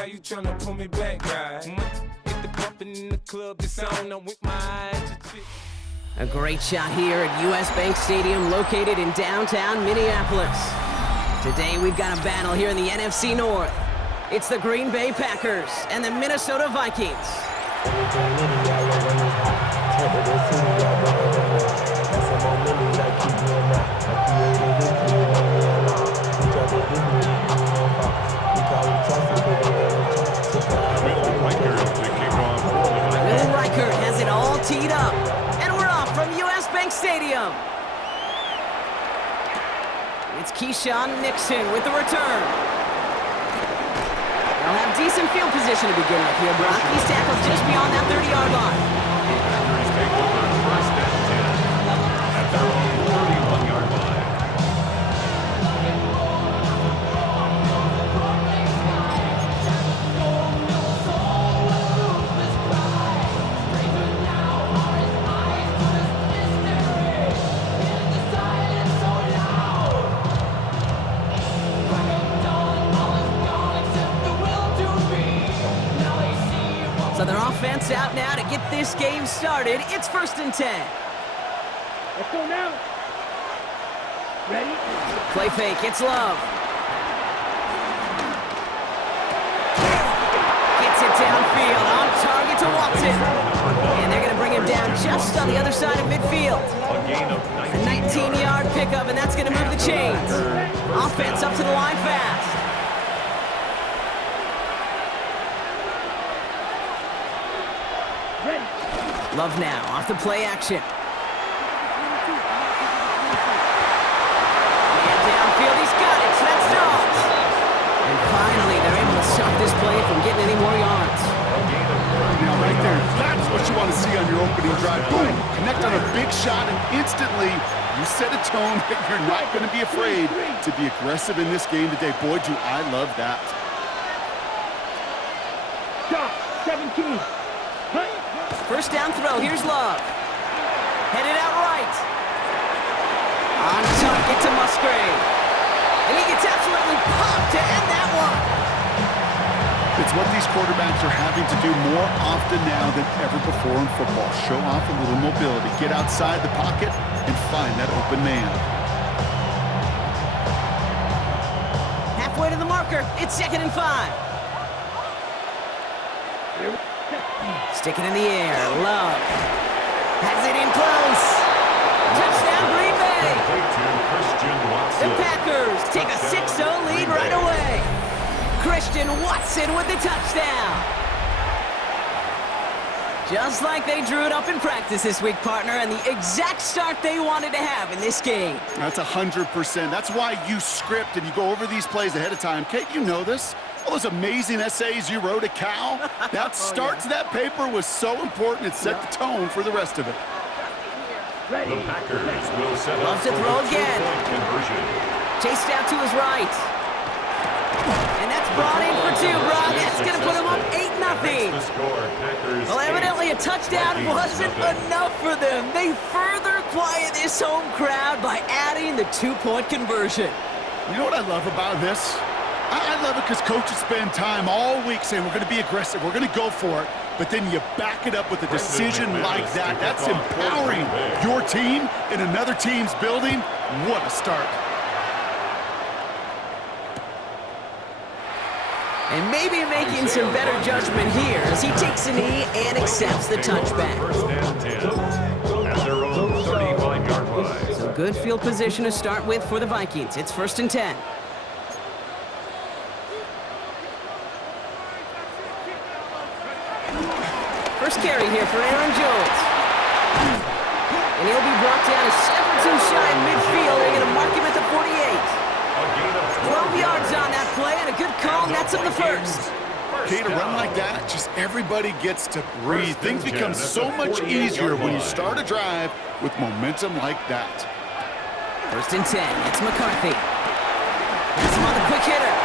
how you tryna pull me back, right? Get the bumpin' in the club, the sound, I'm with my eyes. A great shot here at US Bank Stadium, located in downtown Minneapolis. Today we've got a battle here in the NFC North. It's the Green Bay Packers and the Minnesota Vikings. Will Riker has it all teed up. And we're off from US Bank Stadium. It's Keyshawn Nixon with the return. They'll have decent field position to begin with here, Brock. He's tackled just beyond that 30-yard line. Packers take over first and 10 at their own 31-yard line. So their offense out now to get this game started. It's first and 10. Let's go now. Ready? Play fake, it's Love. Gets it downfield, on target to Watson. And they're going to bring him down just on the other side of midfield. A gain of A 19-yard pickup, and that's going to move the chains. Offense up to the line fast. Ready. Love now, off the play action. And downfield, he's got it. That's Dobbs. And finally, they're able to stop this play from getting any more yards. Now, right there, that's what you want to see on your opening drive. Boom! Connect on a big shot, and instantly, you set a tone that you're not going to be afraid to be aggressive in this game today. Boy, do I love that. Stop. 17. First down throw, here's Love. Headed out right. On target to Musgrave. And he gets absolutely popped to end that one. It's what these quarterbacks are having to do more often now than ever before in football. Show off a little mobility. Get outside the pocket and find that open man. Halfway to the marker, it's 2nd and 5. Stick it in the air, Love. Has it in close. Touchdown, Green Bay. The Packers take a 6-0 lead right away. Christian Watson with the touchdown. Just like they drew it up in practice this week, partner, and the exact start they wanted to have in this game. That's 100%. That's why you script and you go over these plays ahead of time. Kate, you know this. All those amazing essays you wrote at Cal, that start to that paper was so important. It set the tone for the rest of it. Ready. The Packers will set Loves up to for throw the again. two-point conversion. Chased out to his right. And that's brought in for 2, Brock. That's going to put him up 8-0. The score, Packers Well, evidently a touchdown wasn't 8-0. enough for them. They further quiet this home crowd by adding the 2-point conversion. You know what I love about this? I love it because coaches spend time all week saying we're going to be aggressive, we're going to go for it, but then you back it up with a decision like that. That's empowering your team in another team's building. What a start. And maybe making some better judgment here as he takes a knee and accepts the touchback. First and 10 at their own 35-yard line. So good field position to start with for the Vikings. It's 1st and 10. First carry here for Aaron Jones. And he'll be brought down a step or two shy in midfield. They're going to mark him at the 48. 12 yards on that play, and a good call, and that's on the first. Okay, to run like that, just everybody gets to breathe. Things become so much easier when you start a drive with momentum like that. 1st and 10, it's McCarthy. Gets him on the quick hitter.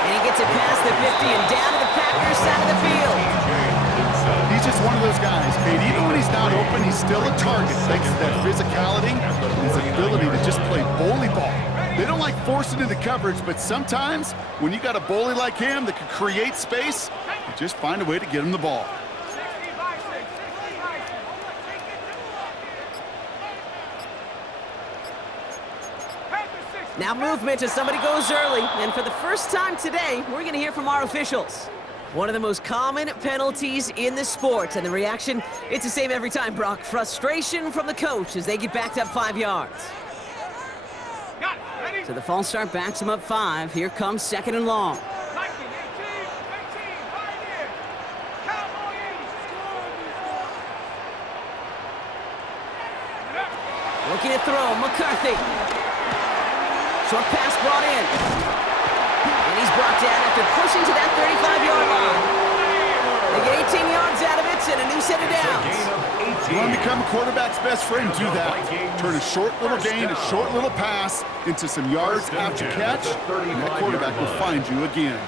And he gets it past the 50 and down to the Packers side of the field. He's He's just one of those guys, Kate. Even when he's not open, he's still a target thanks to that physicality and his ability to just play bully ball. They don't like forcing into coverage, but sometimes when you got a bully like him that can create space, you just find a way to get him the ball. Now movement as somebody goes early, and for the first time today, we're going to hear from our officials. One of the most common penalties in the sport, and the reaction, it's the same every time, Brock. Frustration from the coach as they get backed up 5 yards. So the false start backs him up 5. Here comes 2nd and long. Looking to throw, McCarthy. Short pass brought in. And he's brought down after pushing to that 35-yard line. They get 18 yards out of it and a new set of downs. You want to become a quarterback's best friend, do that. Turn a short little gain, a short little pass into some yards after catch, and that quarterback will find you again.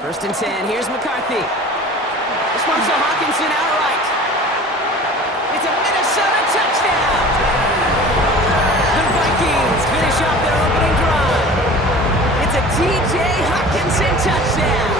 First and 10, here's McCarthy. This one's to Hawkinson outright. It's a Minnesota touchdown! The Vikings finish off their opening drive. It's a T.J. Hawkinson touchdown!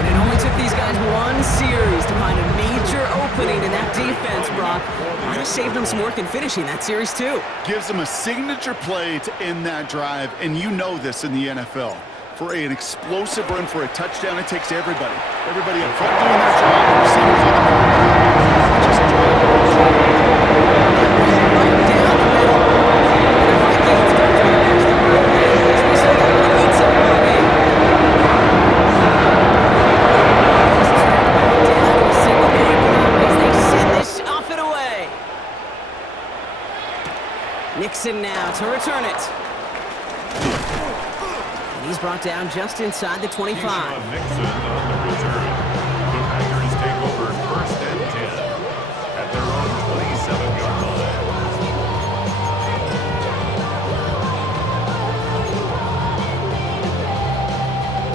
And it only took these guys one series to find a major opening in that defense, Brock. Might have saved them some work in finishing that series, too. Gives them a signature play to end that drive, and you know this in the NFL. For an explosive run for a touchdown, it takes everybody. Everybody up front doing their job. And receivers on the corner. Just drive. Right down the middle. The Vikings go to the next one. As we said, that one eats up the game. Down to a single game block as they send this off and away. Nixon now to return it. He's brought down just inside the 25. Nixon on the return. The Packers take over 1st and 10 at their own 27-yard line.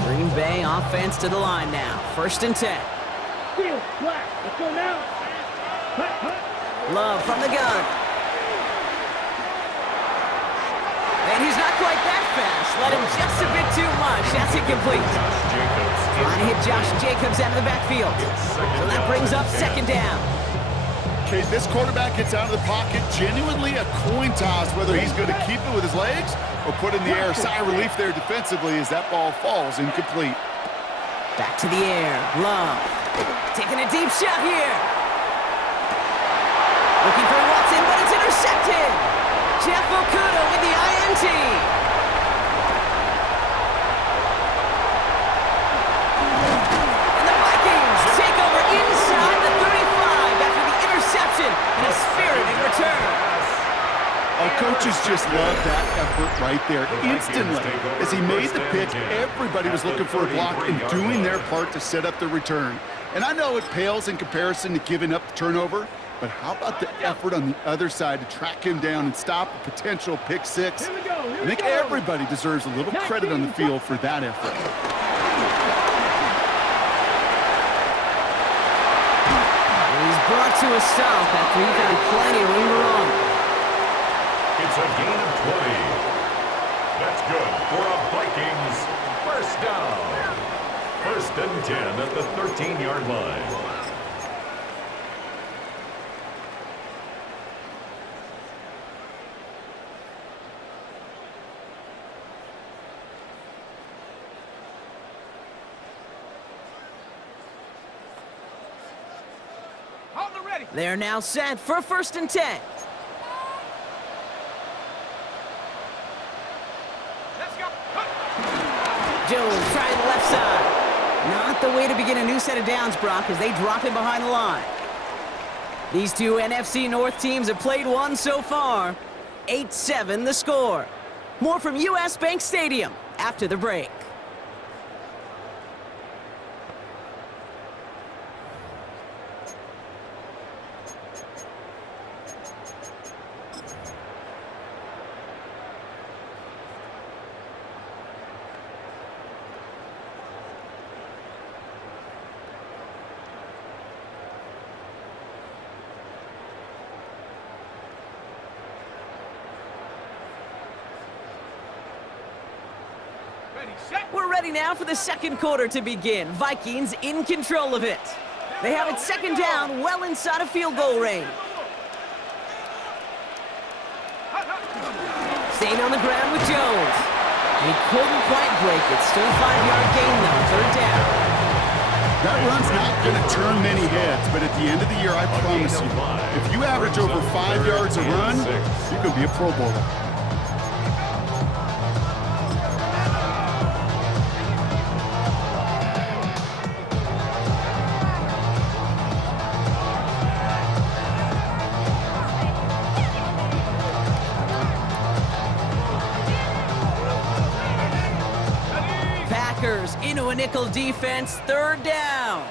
Green Bay offense to the line now. 1st and 10. Field, flat. Let's go now. Hut, hut. Love from the gun. And he's not quite that fast. Let him just a bit too much. That's incomplete. Trying to hit Josh Jacobs out of the backfield. So that brings up 2nd down. Okay, this quarterback gets out of the pocket. Genuinely a coin toss whether he's going to keep it with his legs or put in the air. Sigh of relief there defensively as that ball falls incomplete. Back to the air. Love. Taking a deep shot here. Looking for Watson, but it's intercepted. Jeff Okuda with the INT. And the Vikings take over inside the 35 after the interception and a spirited return. Our coaches just love that effort right there. Instantly, as he made the pick, everybody was looking for a block and doing their part to set up the return. And I know it pales in comparison to giving up the turnover, but how about the effort on the other side to track him down and stop a potential pick six? I think everybody deserves a little credit on the field for that effort. He's brought to a stop after he found plenty of room to run. It's a gain of 20. That's good for a Vikings 1st down. 1st and 10 at the 13-yard line. They're now set for 1st and 10. Let's go. Jones trying the left side. Not the way to begin a new set of downs, Brock, as they drop him behind the line. These two NFC North teams have played one so far. 8-7 the score. More from US Bank Stadium after the break. We're ready now for the second quarter to begin. Vikings in control of it. They have it second down, well inside of field goal range. Staying on the ground with Jones. He couldn't quite break it. Still a 5-yard gain, though. Third down. That run's not going to turn many heads, but at the end of the year, I promise you, if you average over 5 yards a run, you could be a Pro Bowler. Into a nickel defense, third down.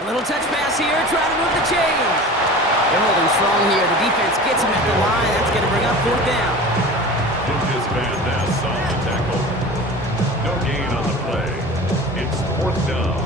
A little touch pass here, trying to move the chains. They're holding strong here. The defense gets him at the line. That's going to bring up fourth down. Ninjas band pass on the tackle. No gain on the play. It's fourth down.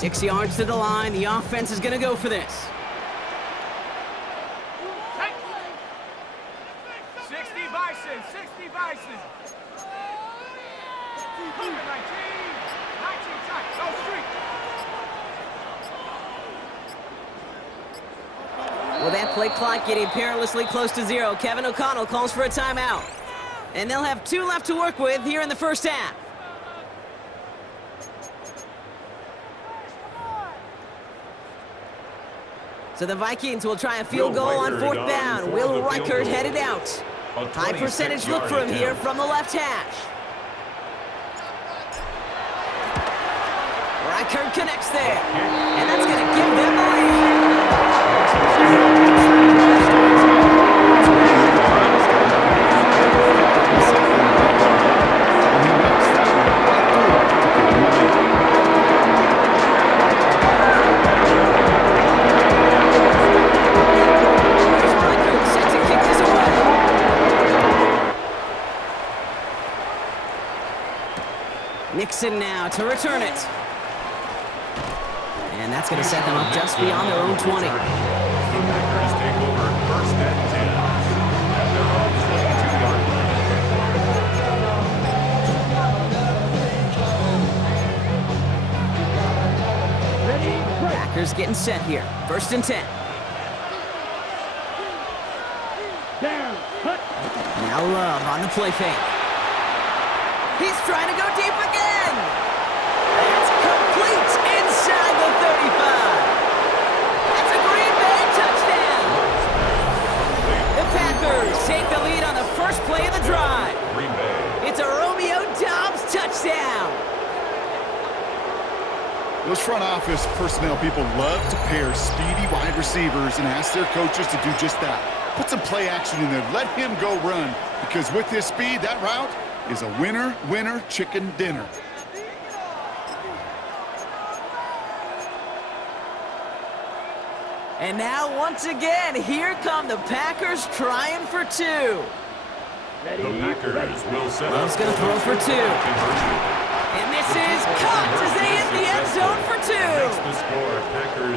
Six yards to the line. The offense is going to go for this. 60 Bison, 60 Bison. 19 tight, go street. Well, that play clock getting perilously close to zero. Kevin O'Connell calls for a timeout. And they'll have 2 left to work with here in the first half. So the Vikings will try a field goal on fourth down. Will Reichert headed out. High percentage look for him here from the left hash. Reichert connects there. And that's going to give them the lead. Nixon now to return it. And that's going to set them up just beyond their own 20. The Packers take over first and 10 at their own 22-yard line. Packers getting set here. First and 10. Now Love on the play fake. He's trying to go deep again. That's complete inside the 35. That's a Green Bay touchdown. The Packers take the lead on the first play of the drive. It's a Romeo Doubs touchdown. Those front office personnel people love to pair speedy wide receivers and ask their coaches to do just that. Put some play action in there. Let him go run, because with his speed, that route is a winner, winner, chicken dinner. And now, once again, here come the Packers trying for 2. The Packers will set Love's going to throw for 2. And this is caught as they hit the end zone for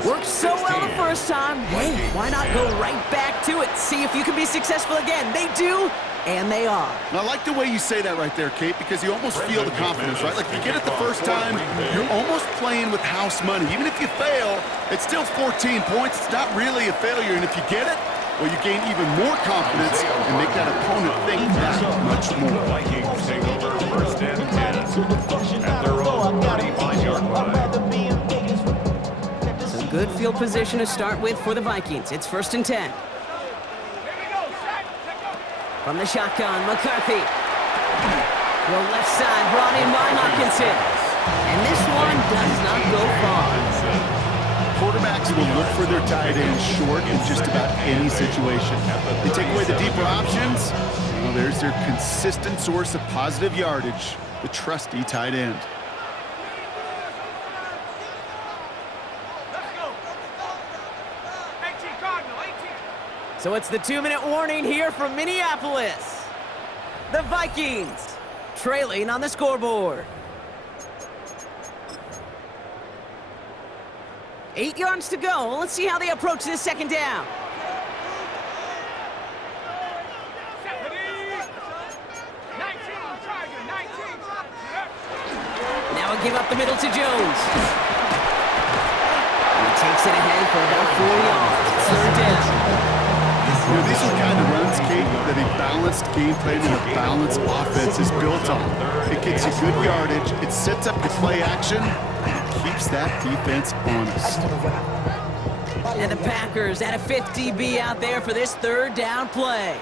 2. Worked so well the first time. Hey, why not go right back to it? See if you can be successful again. They do. And they are. And I like the way you say that right there, Kate, because you almost feel the confidence, right? Like, if you get it the first time, you're almost playing with house money. Even if you fail, it's still 14 points. It's not really a failure. And if you get it, well, you gain even more confidence and make that opponent think that much more. Vikings take over first and 10 at their own 35-yard line. Some good field position to start with for the Vikings. It's first and 10. From the shotgun, McCarthy. The left side brought in by Hawkinson. And this one does not go far. Quarterbacks will look for their tight end short in just about any situation. They take away the deeper options. Well, there's their consistent source of positive yardage, the trusty tight end. So it's the 2-minute warning here from Minneapolis. The Vikings trailing on the scoreboard. 8 yards to go. Let's see how they approach this second down. Now a give up the middle to Jones. He takes it ahead for about 4 yards. It's third down. You know, these are the kind of runs, Kate, that a balanced game plan and a balanced offense is built on. It gets you good yardage, it sets up your play action, and it keeps that defense honest. And the Packers at a 50 DB out there for this third down play.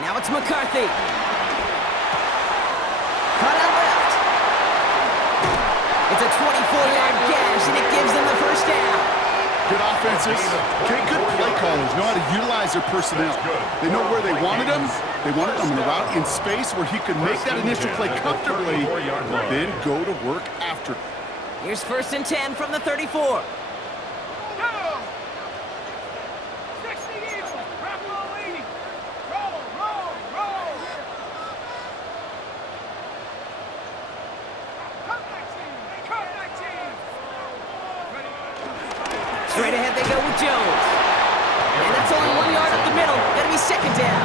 Now it's McCarthy. Cut out left. It's a 24-yard gash, and it gives them the first down. Good offenses, okay, good play callers know how to utilize their personnel. They know where they wanted them. They wanted them in a route in space where he could make that initial play comfortably, then go to work after. Here's 1st and 10 from the 34. Straight ahead they go with Jones. And that's only 1 yard up the middle. Gonna be second down.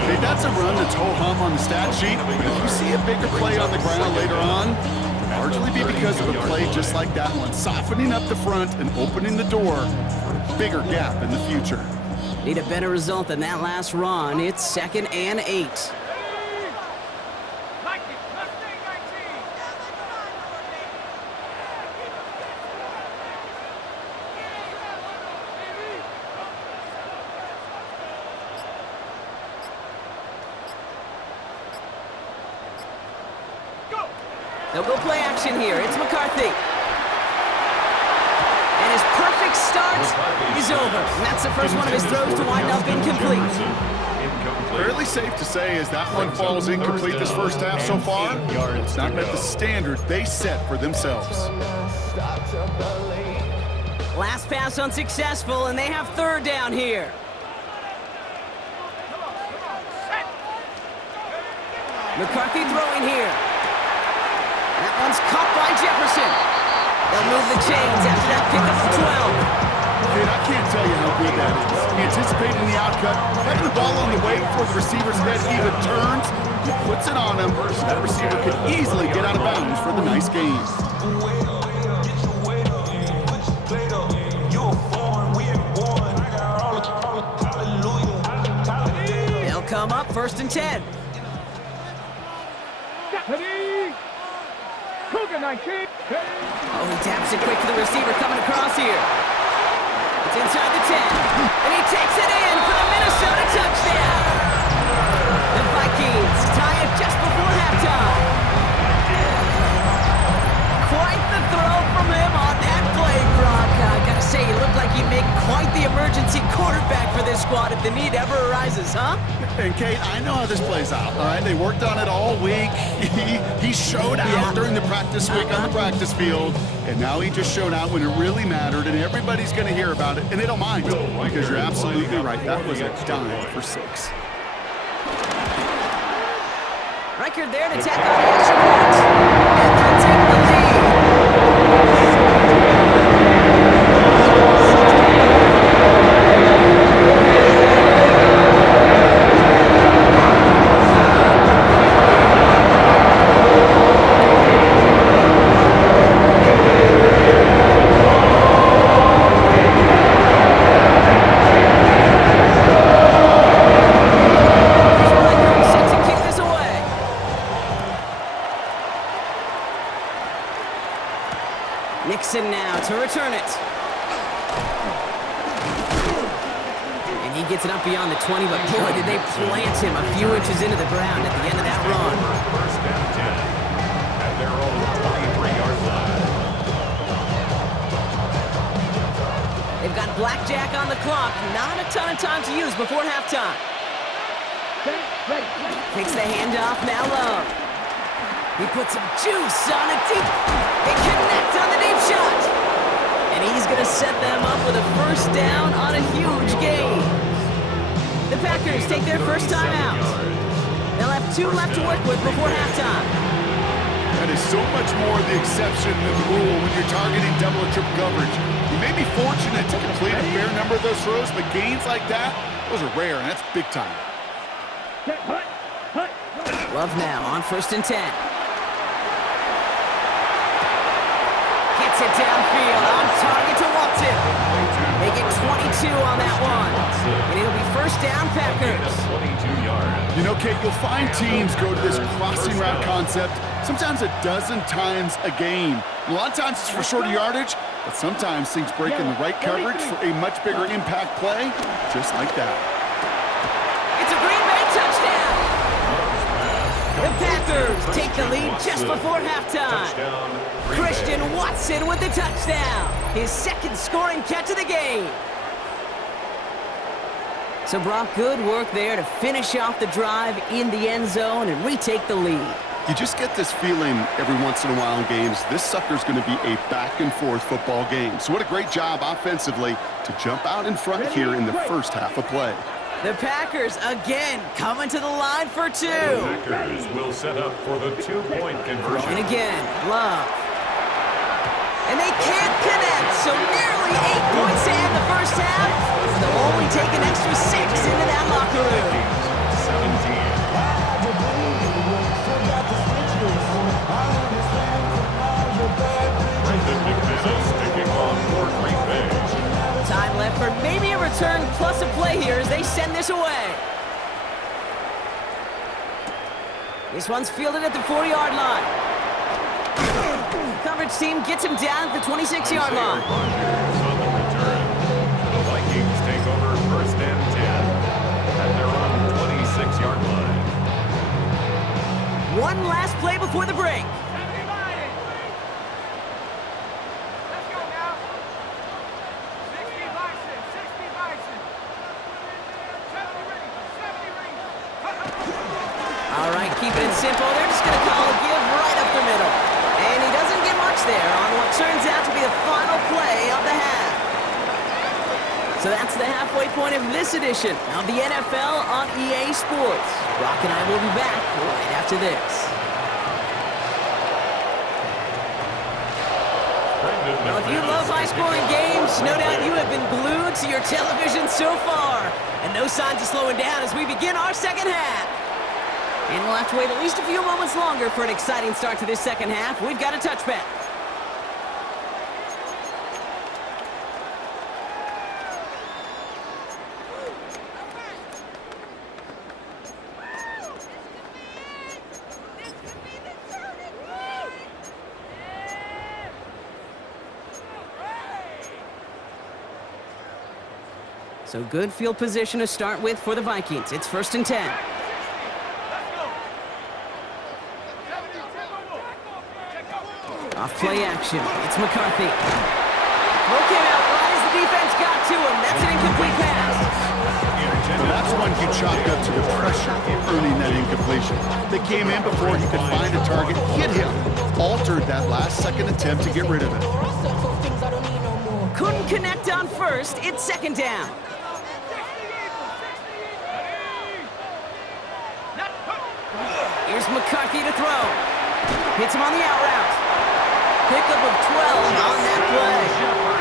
Okay, that's a run that's ho-hum on the stat sheet, but if you see a bigger play on the ground later on, it'll largely be because of a play just like that one, softening up the front and opening the door for a bigger gap in the future. Need a better result than that last run. It's 2nd and 8. They'll go play action here. It's McCarthy. And his perfect start is over. And that's the first one of his throws to wind up incomplete. Fairly safe to say as that one falls incomplete this first half so far, it's not met the standard they set for themselves. Last pass unsuccessful, and they have third down here. McCarthy throwing here. That one's caught by Jefferson. They'll move the chains after that pickup of 12. Kid, I can't tell you how good that is. Anticipating the outcut, having the ball on the way before the receiver's head even turns, he puts it on him, so that receiver could easily get out of bounds for the nice gain. They'll come up 1st and 10. Cougar 19. Oh, he taps it quick to the receiver coming across here. It's inside the 10, and he takes it in for the Minnesota touchdown. The Vikings tie it just before halftime. Quite the throw from him on that play, Brock. I gotta say, you look like you make quite the emergency quarterback for this squad if the need ever arises, huh? And Kate, I know how this plays out, all right? They worked on it all week. He showed out during the practice week on the practice field, and now he just showed out when it really mattered, and everybody's going to hear about it, and they don't mind, because you're absolutely right. That was a dime for 6. Record there to tack on the extra point, and they'll take the lead. Nixon now to return it. And he gets it up beyond the 20, but boy, did they plant him a few inches into the ground at the end of that run. 1st and 10 at their own 23-yard line. They've got blackjack on the clock. Not a ton of time to use before halftime. Takes the handoff, now Love. He puts some juice on a deep. They connect on the deep shot. And he's going to set them up with a first down on a huge gain. The Packers take their first time out. They'll have 2 left to work with before halftime. That is so much more the exception than the rule when you're targeting double or triple coverage. You may be fortunate to complete a fair number of those throws, but gains like that, those are rare, and that's big time. Love now on 1st and 10. Gets it downfield, on target to Watson. They get 22 on that one. And it'll be first down, Packers. 22 yards. You know, Kate, you'll find teams go to this crossing route concept sometimes a dozen times a game. A lot of times it's for shorter yardage, but sometimes things break in the right coverage for a much bigger impact play, just like that. It's a Green Bay touchdown. The Packers take the lead just before halftime. Christian Watson with the touchdown. His second scoring catch of the game. So Brock, good work there to finish off the drive in the end zone and retake the lead. You just get this feeling every once in a while in games, this sucker's going to be a back-and-forth football game. So what a great job offensively to jump out in front here in the first half of play. The Packers again coming to the line for 2. The Packers will set up for the 2-point conversion. And again, Love. And they can't connect, so nearly 8 points to end the first half. They'll only take an extra 6 into that locker room. 17. Time left for maybe a return plus a play here as they send this away. This one's fielded at the 40-yard line. Coverage team gets him down at the 26-yard line. On the return. The Vikings take over 1st and 10 at their own 26-yard line. One last play before the break. All right, keeping it simple. They're just going to call a give right up the middle. And he doesn't get much there on what turns out to be the final play of the half. So that's the halfway point of this edition of the NFL on EA Sports. Brock and I will be back right after this. Well, if you love high-scoring games, no doubt you have been glued to your television so far. And no signs of slowing down as we begin our second half. And we'll have to wait at least a few moments longer for an exciting start to this second half. We've got a touchback. So good field position to start with for the Vikings. It's 1st and 10. Off play action. It's McCarthy. Throw came out right as the defense got to him. That's an incomplete pass. Well, that's one you chalk up to the pressure earning that incompletion. They came in before he could find a target, hit him, altered that last-second attempt to get rid of it. Couldn't connect on 1st. It's 2nd down. Here's McCarthy to throw. Hits him on the out route. Pickup of 12 on that play.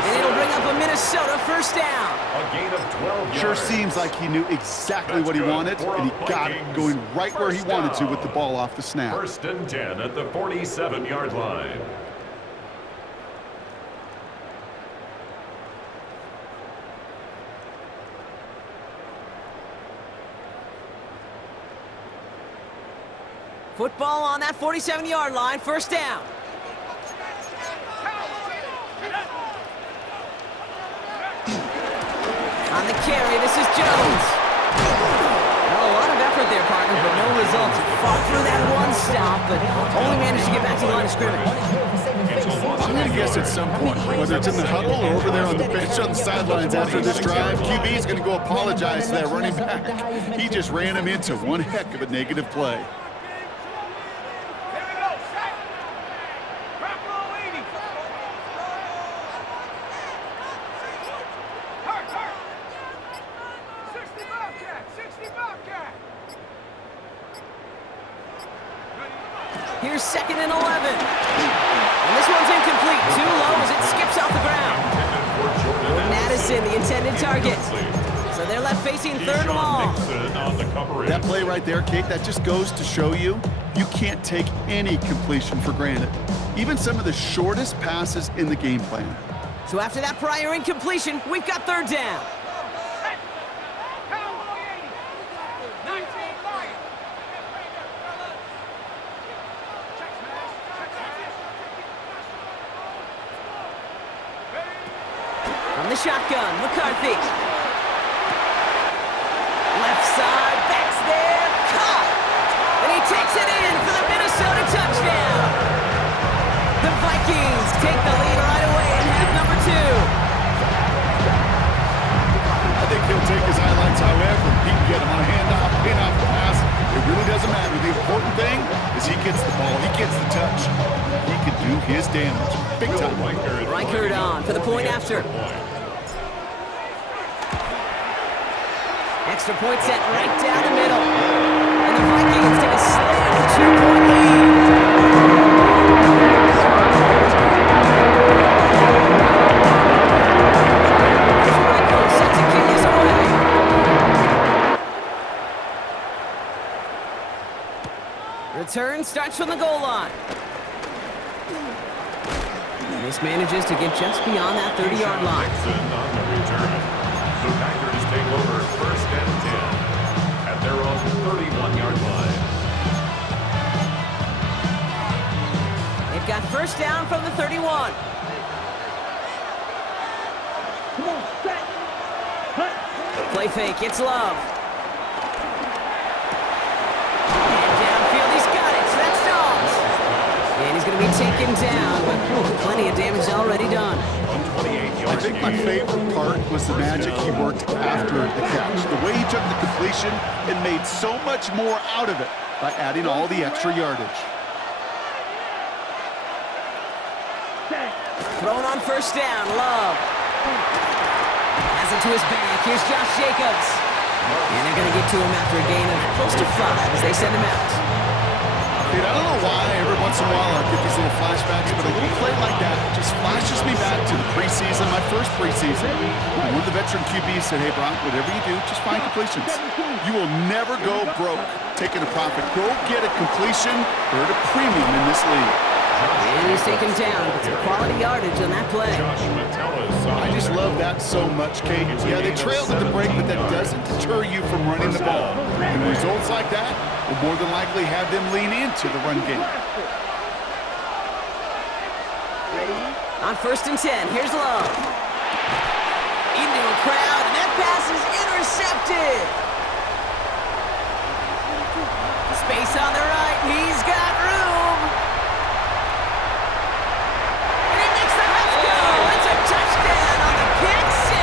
And it'll bring up a Minnesota first down. A gain of 12 yards. Sure seems like he knew exactly what he wanted, and he got it going right where he wanted to with the ball off the snap. 1st and 10 at the 47-yard line. Football on that 47-yard line, 1st down. On the carry, this is Jones. Well, a lot of effort there, partner, but no results. Fought through that one stop, but only managed to get back to the line of scrimmage. I'm going to guess at some point, whether it's in the huddle or over there on the bench on the sidelines after this drive, QB is going to go apologize to that running back. He just ran him into one heck of a negative play. Here's 2nd and 11. And this one's incomplete. Too low as it skips off the ground. Jordan Addison, the intended target. So they're left facing 3rd and long. That play right there, Kate, that just goes to show you can't take any completion for granted. Even some of the shortest passes in the game plan. So after that prior incompletion, we've got 3rd down. From the shotgun, McCarthy. Left side, backs there, caught! And he takes it in for the Minnesota touchdown! The Vikings take the lead right away in half number 2. I think he'll take his highlights however he can get him on a handoff, pin-off pass. It really doesn't matter. The important thing is he gets the ball, he gets the touch. He can do his damage. Big time. Reichert on for the point after. Extra point set right down the middle. And the Vikings take a slam 2-point lead. Here's Reichert set to kick this away. Return starts from the goal line. This manages to get just beyond that 30-yard line. On the return. The Packers take over 1st and 10 at their own 31-yard line. They've got 1st down from the 31. Come on, set. Cut. Play fake, it's Love. And downfield, he's got it. So that's Dobbs. And he's going to be taken down, but plenty of damage already done. I think my favorite part was the magic he worked after the catch. The way he took the completion and made so much more out of it by adding all the extra yardage. Thrown on 1st down, Love. Has it to his back. Here's Josh Jacobs. And they're going to get to him after a gain of close to 5 as they send him out. Dude, I don't know why every once in a while I get these little flashbacks, but a little play like that just flashes me back to the preseason, my first preseason. When one of the veteran QBs said, hey, Brock, whatever you do, just find completions. You will never go broke taking a profit. Go get a completion. They're at a premium in this league. And he's taken down. Some quality yardage on that play. I just love that so much, Kate. Yeah, they trailed at the break, but that doesn't deter you from running the ball. And results like that will more than likely have them lean into the run game. On 1st and 10, here's Love. Into a crowd, and that pass is intercepted. Space on the right, he's got room. And he makes the half go. It's a touchdown on the pick 6.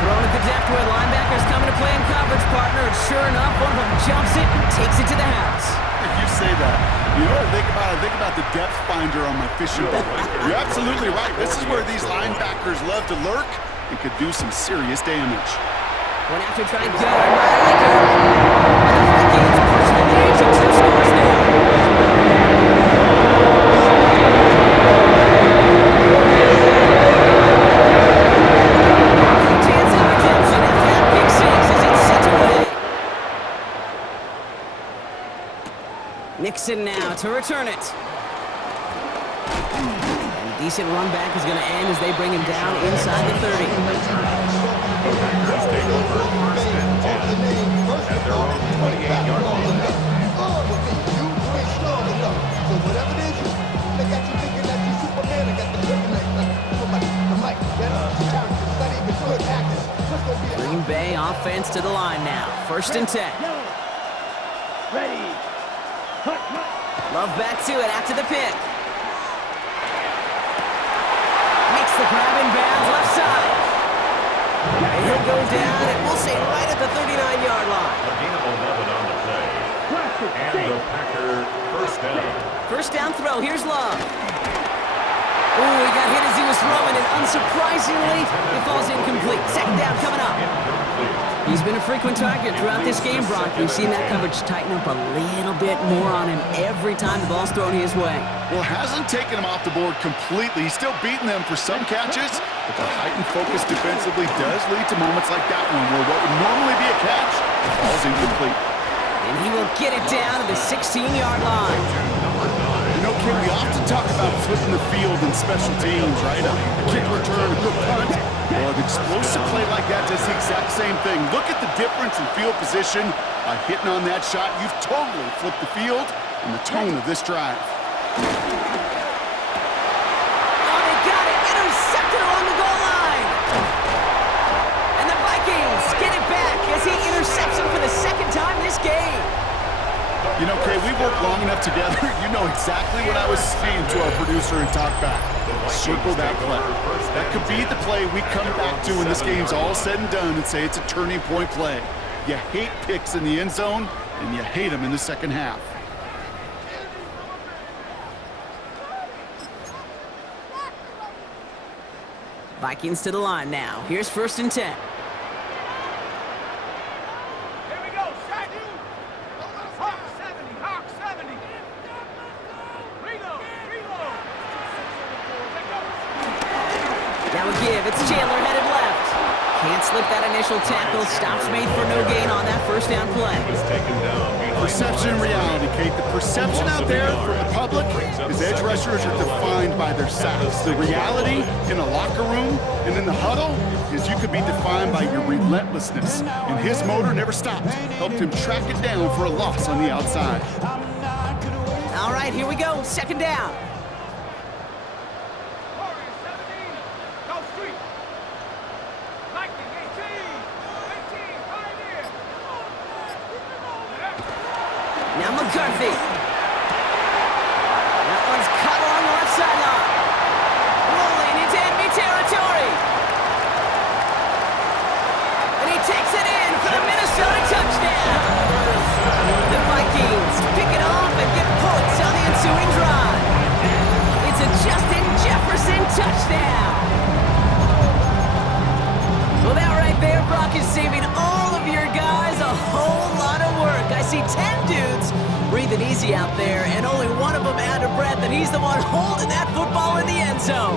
Thrown at the depth where linebackers coming to play in coverage, partner. And sure enough, one of them jumps it and takes it to the house. You say that. You know what I think about? I think about the depth finder on my fishing boat. You're absolutely right. This is where these linebackers love to lurk and could do some serious damage. One after trying good. And the Vikings push the lead to 2 scores now. Chance of redemption after that pick 6 as it's sent away. Nixon now to return it. And a decent run back is going to end as they bring him down inside the 30. Packers take over 1st and 10 at their own 28-yard line. Green Bay offense to the line now. 1st and 10. Ready. Love back to it after the pick. Makes the grab in bounds left side. And he'll go down, and we'll say right at the 39-yard line. A gain of 11 on the play. And the Packer 1st down. 1st down throw, here's Love. Ooh, he got hit as he was throwing, and unsurprisingly, it falls incomplete. 2nd down coming up. Incomplete. He's been a frequent target throughout this game, Brock. We've seen that coverage tighten up a little bit more on him every time the ball's thrown his way. Well, hasn't taken him off the board completely. He's still beating them for some catches, but the heightened focus defensively does lead to moments like that one where what would normally be a catch falls incomplete. And he will get it down to the 16-yard line. You know, Kim, we often talk about flipping the field in special teams, right? A kick return, a good punt. Well, an explosive play like that does the exact same thing. Look at the difference in field position. By hitting on that shot, you've totally flipped the field and the tone of this drive. Oh, they got it. Intercepted along the goal line. And the Vikings get it back as he intercepts him for the second time this game. You know, Kay, we've worked long enough together. You know exactly what I was saying to our producer and talk back. Circle that play. That could be the play we come back to when this game's all said and done and say it's a turning point play. You hate picks in the end zone, and you hate them in the second half. Vikings to the line now. Here's 1st and 10. It's Chandler headed left. Can't slip that initial tackle. Stops made for no gain on that first down play. Perception and reality, Kate. The perception out there from the public is edge rushers are defined by their sacks. The reality in a locker room and in the huddle is you could be defined by your relentlessness. And his motor never stopped. Helped him track it down for a loss on the outside. All right, here we go. 2nd down. Now McCarthy. That one's caught along the left sideline. Rolling into enemy territory. And he takes it in for the Minnesota touchdown. The Vikings pick it off and get points on the ensuing drive. It's a Justin Jefferson touchdown. Well, that right there, Brock, is saving all of your guys a whole lot of work. I see 10 dudes breathing easy out there, and only one of them out of breath, and he's the one holding that football in the end zone.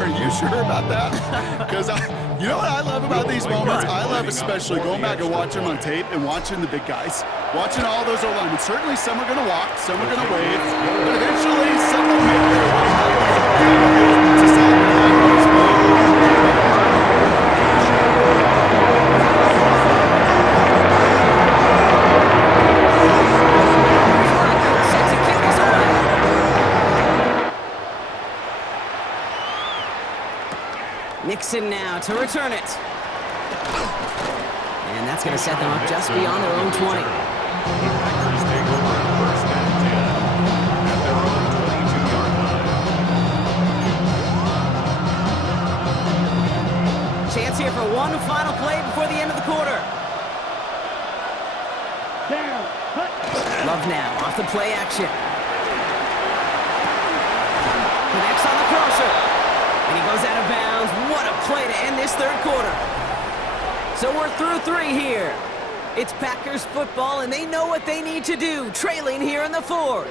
Are you sure about that? Because you know what I love about these moments? I love especially going back and watching them on tape and watching the big guys. Watching all those O-linemen. Certainly some are going to walk, some are going to wave, but eventually some will make their way to Nixon now to return it. And that's going to set them up just beyond their own 20. The Packers take over at 1st and 10 at their own 22-yard line. Chance here for one final play before the end of the quarter. Love now off the play action. Connects on the crosser. And he goes out of bounds. What a play to end this 3rd quarter. So we're through 3 here. It's Packers football, and they know what they need to do, trailing here in the 4th.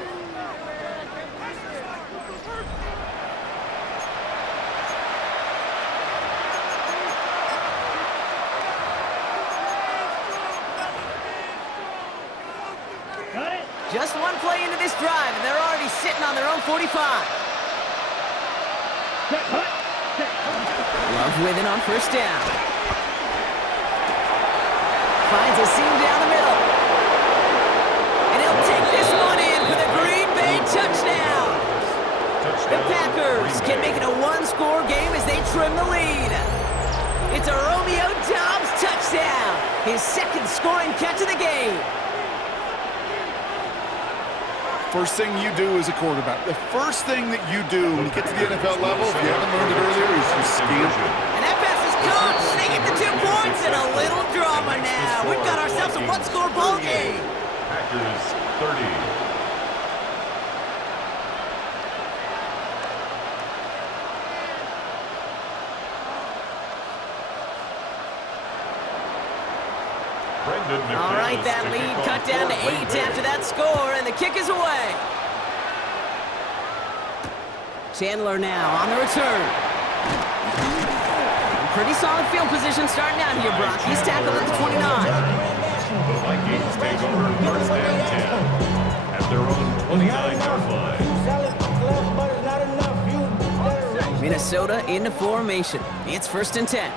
Just one play into this drive, and they're already sitting on their own 45. Love with it on 1st down. Finds a seam down the middle. And he'll take this one in for the Green Bay touchdown. The Packers can make it a one-score game as they trim the lead. It's a Romeo Doubs touchdown. His 2nd scoring catch of the game. First thing you do as a quarterback, the first thing that you do when you get to the NFL level, if you haven't learned it earlier, is you scan. And that pass is caught. They get the 2 points and a little drama now. We've got ourselves a one-score ball game. Packers 30. All right, that lead cut down to 8 after that score, and the kick is away. Chandler now on the return. Pretty solid field position starting out here, Brock. He's tackled at the 29. The Vikings take over first and 10 at their own 29-yard line. Minnesota into formation. It's first and 10.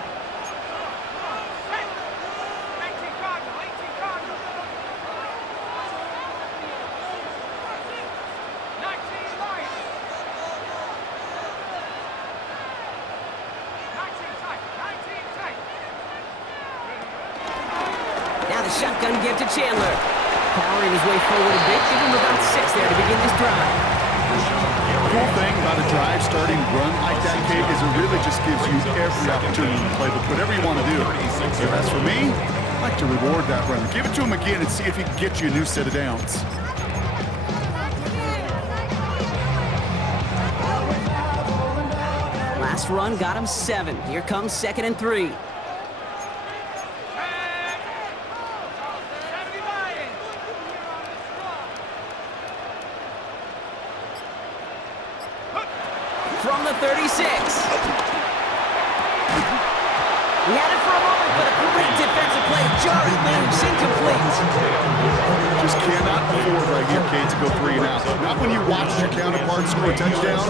Now the shotgun give to Chandler. Powering his way forward a bit, give him about 6 there to begin this drive. The cool thing about a drive starting run like that, Kate, is it really just gives you every opportunity to play with whatever you want to do. So as for me, I like to reward that runner. Give it to him again and see if he can get you a new set of downs. Last run got him 7. Here comes 2nd and 3. From the 36. He had it for a moment, but a great defensive play. Jarring moves, incomplete. Just cannot afford right here, Kate, to go 3 and out. Not when you watch your counterpart score a touchdown.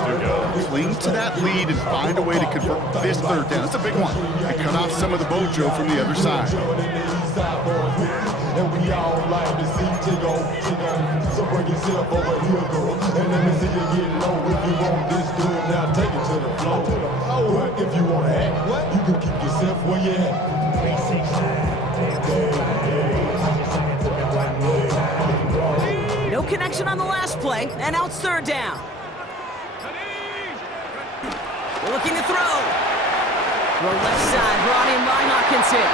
Cling to that lead and find a way to convert this 3rd down. It's a big one. And cut off some of the mojo from the other side. And we all like to see Tigo. So bring yourself over here, girl. And let me see you get low. If you want this, do it now. Take it to the floor. But if you want to act, you can keep yourself where you at. No connection on the last play, and now it's 3rd down. Looking to throw. Throw left side, brought in by Hawkinson.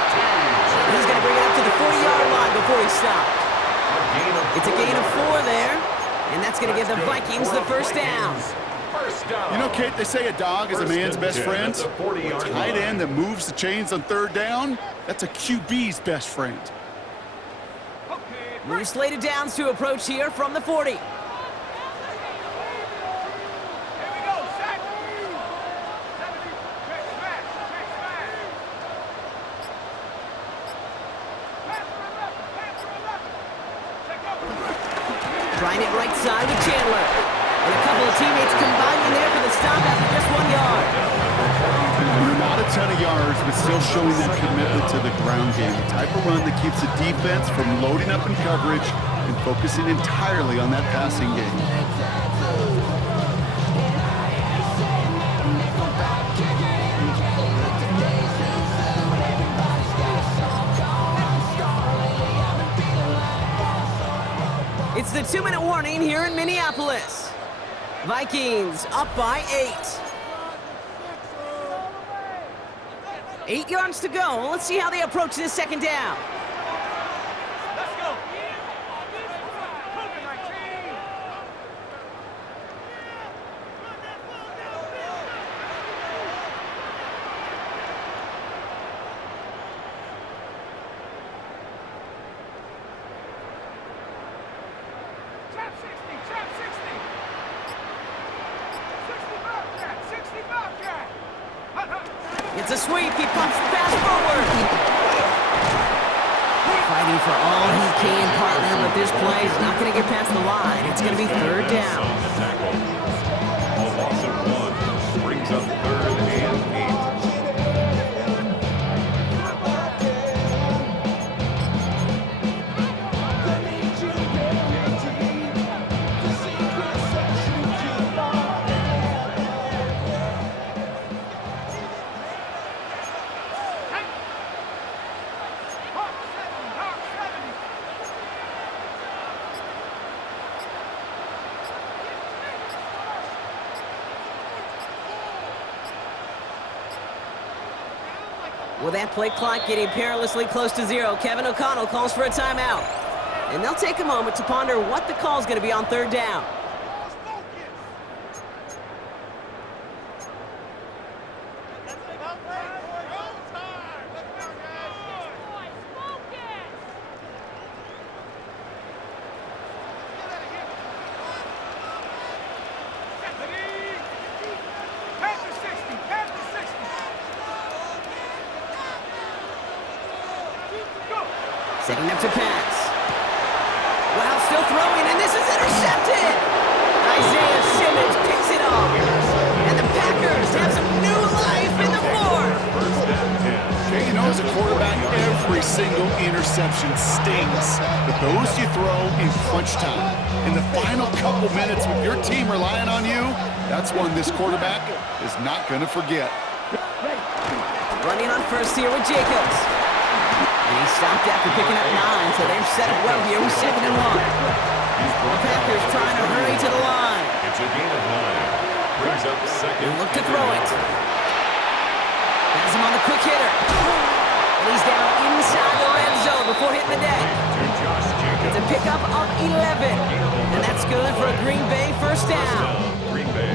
He's going to bring it up to the 40-yard line before he stopped. It's a gain of 4 there, and that's going to give the Vikings the 1st down. You know, Kate, they say a dog is a man's best friend. A tight end that moves the chains on 3rd down, that's a QB's best friend. New slated downs to approach here from the 40. Trying it right side with Chandler. And a couple of teammates combining there for the stop after just 1 yard. Not a ton of yards, but still showing that commitment to the ground game. The type of run that keeps the defense from loading up in coverage and focusing entirely on that passing game. It's the 2-minute warning here in Minneapolis. Vikings up by 8. 8 yards to go. Let's see how they approach this 2nd down. Let's go. Trap 60. 60 Bobcat. 60 Bobcat. It's a sweep. He pumps the pass forward. Fighting for all he can, partner, but this play is not going to get past the line. It's going to be 3rd down. A loss of 1 brings up 3rd and 8. With that play clock getting perilously close to 0, Kevin O'Connell calls for a timeout. And they'll take a moment to ponder what the call is going to be on 3rd down. Setting up to pass. Wow, still throwing, and this is intercepted! Isaiah Simmons picks it off. And the Packers have some new life in the fourth. First and 10. Okay, you know, as a quarterback, every single interception stings. But those you throw in crunch time. In the final couple minutes with your team relying on you, that's one this quarterback is not going to forget. Running on first here with Jacobs. And he stopped after picking up 9, so they've set up well here with 2nd and 1. The Packers trying to hurry to the line. It's a gain of 9. Brings up second. Look to throw it. Has him on the quick hitter. And he's down inside the red zone before hitting the deck. It's a pickup of 11. And that's good for a Green Bay first down. Green Bay.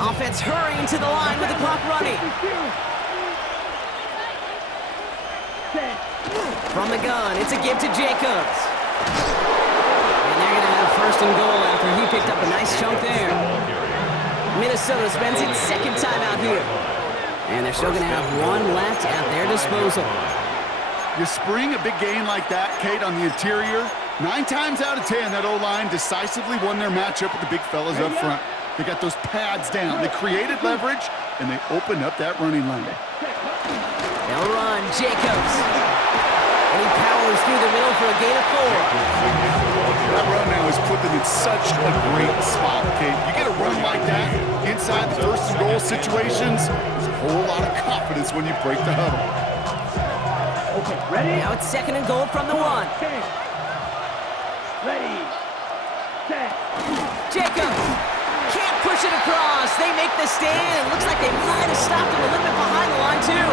Offense hurrying to the line with the clock running. From the gun, it's a give to Jacobs. And they're going to have 1st and goal after he picked up a nice chunk there. Minnesota spends its 2nd time out here. And they're still going to have 1 left at their disposal. You spring a big game like that, Kate, on the interior, 9 times out of 10, that O-line decisively won their matchup with the big fellas up front. They got those pads down. They created leverage, and they opened up that running lane. They'll run, Jacobs. And he powers through the middle for a gain of 4. That run now has put them in such a great spot, Kate. You get a run like that inside the 1st and goal situations, there's a whole lot of confidence when you break the huddle. Okay, ready? Now it's 2nd and goal from the 1. Ready, set. Jacobs can't push it across. They make the stand. It looks like they might have stopped him a little bit behind the line, too.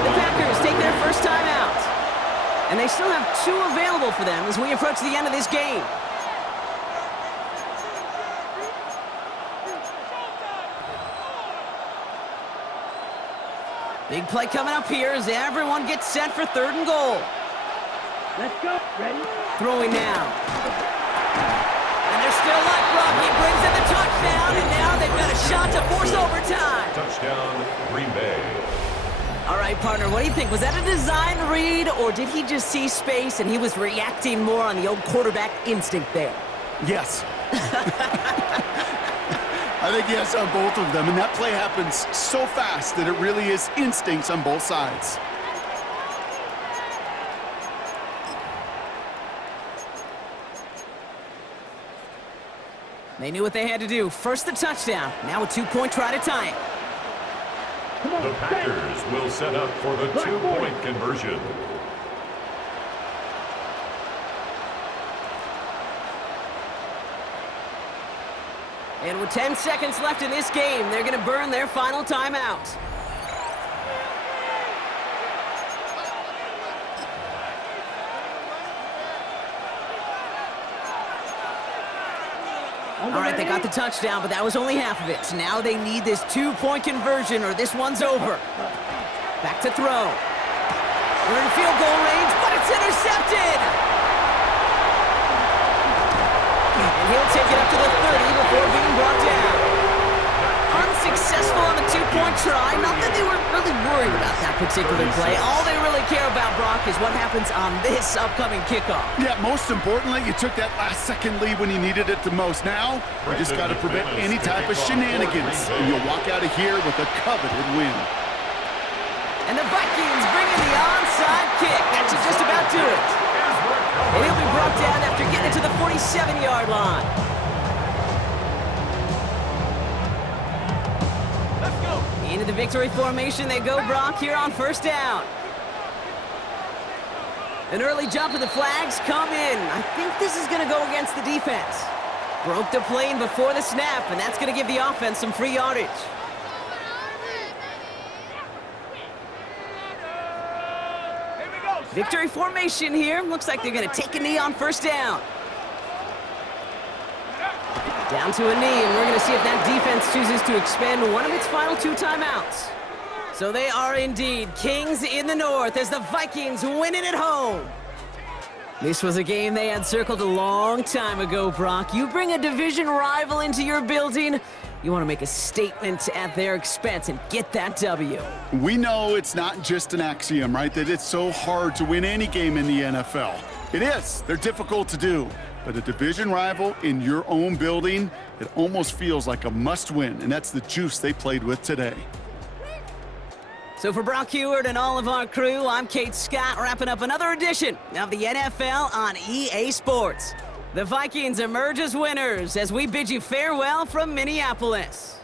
The Packers take their first time out. And they still have 2 available for them as we approach the end of this game. Big play coming up here as everyone gets set for 3rd and goal. Let's go. Ready? Throwing now. And they're still up, Brock. He brings in the touchdown, and now they've got a shot to force overtime. Touchdown, Green Bay. All right, partner, what do you think? Was that a design read, or did he just see space and he was reacting more on the old quarterback instinct there? Yes. I think yes on both of them, and that play happens so fast that it really is instincts on both sides. They knew what they had to do. First the touchdown, now a 2-point try to tie it. The Packers will set up for the 2-point conversion. And with 10 seconds left in this game, they're going to burn their final timeout. All right, they got the touchdown, but that was only half of it. So now they need this 2-point conversion or this one's over. Back to throw. We're in field goal range, but it's intercepted! And he'll take it up to the 30 before being brought down. Unsuccessful on the 2-point try. Not that they were really worried about that particular play. All they really care about, Brock, is what happens on this upcoming kickoff. Yeah, most importantly, you took that last-second lead when you needed it the most. Now, you just got to prevent any type of shenanigans, and you'll walk out of here with a coveted win. And the Vikings bring in the onside kick. That should just about do it. And he'll be brought down after getting it to the 47-yard line. Let's go. Into the victory formation they go, Brock, here on first down. An early jump of the flags come in. I think this is going to go against the defense. Broke the plane before the snap, and that's going to give the offense some free yardage. Victory formation here. Looks like they're going to take a knee on first down. Down to a knee, and we're going to see if that defense chooses to expend one of its final 2 timeouts. So they are indeed kings in the north as the Vikings win it at home. This was a game they had circled a long time ago, Brock. You bring a division rival into your building, you want to make a statement at their expense and get that W. We know it's not just an axiom, right, that it's so hard to win any game in the NFL. It is. They're difficult to do. But a division rival in your own building, it almost feels like a must-win, and that's the juice they played with today. So for Brock Heward and all of our crew, I'm Kate Scott, wrapping up another edition of the NFL on EA Sports. The Vikings emerge as winners as we bid you farewell from Minneapolis.